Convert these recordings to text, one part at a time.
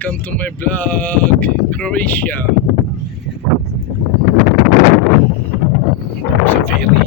Welcome to my vlog, Croatia. Sa ferry.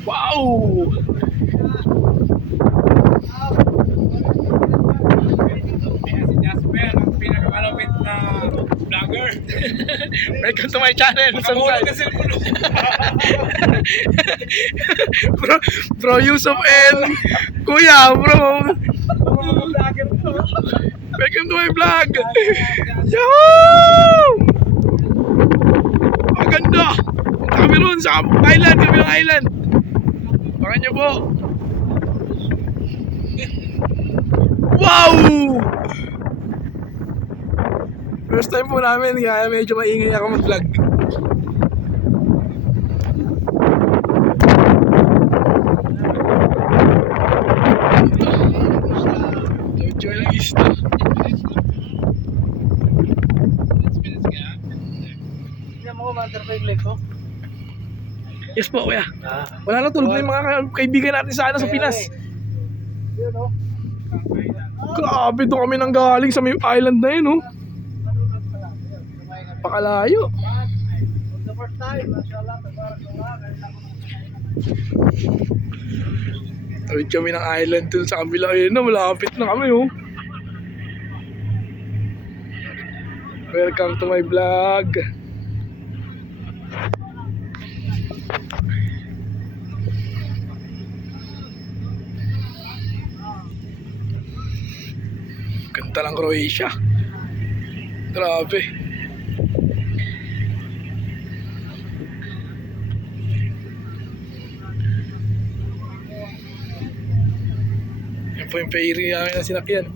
Wow! Pinakamalapit na vlogger. Welcome to my channel. Bro Yusuf and Kuya, bro. Welcome to my vlog. Yahoo! Maganda. Kami ron sa island, kabilang island. Baka nyo po. Wow! First time po namin, kaya medyo maingay ako mag-vlog. Medyo lang isda. Hindi mo ko matter pa yung leg ko. Yes po, kuya. Wala na, tulog na yung mga kaibigan natin sa Pinas. Grabe, doon kami nang galing sa may island na yun, oh. Pakalayo. The first time, mashallah, tabarakallah. Tawid kami ng island dun sa kabila. Ayun na, malapit na kami, oh. Welcome to my vlog. Ganda lang Croatia. Grabe. Yan po yung ferry namin na sinakyan.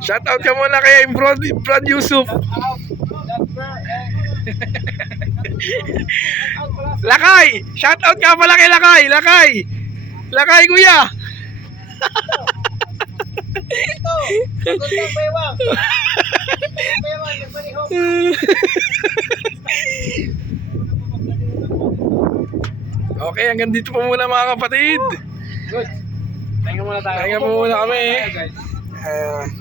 Shout out ka muna kay Brad Yusuf. Lakay! Shout out ka pala kay Lakay! Lakay kuya! Okay, hanggang dito po muna mga kapatid. Good. Tahinga muna tayo. Tahinga po muna kami. Guys.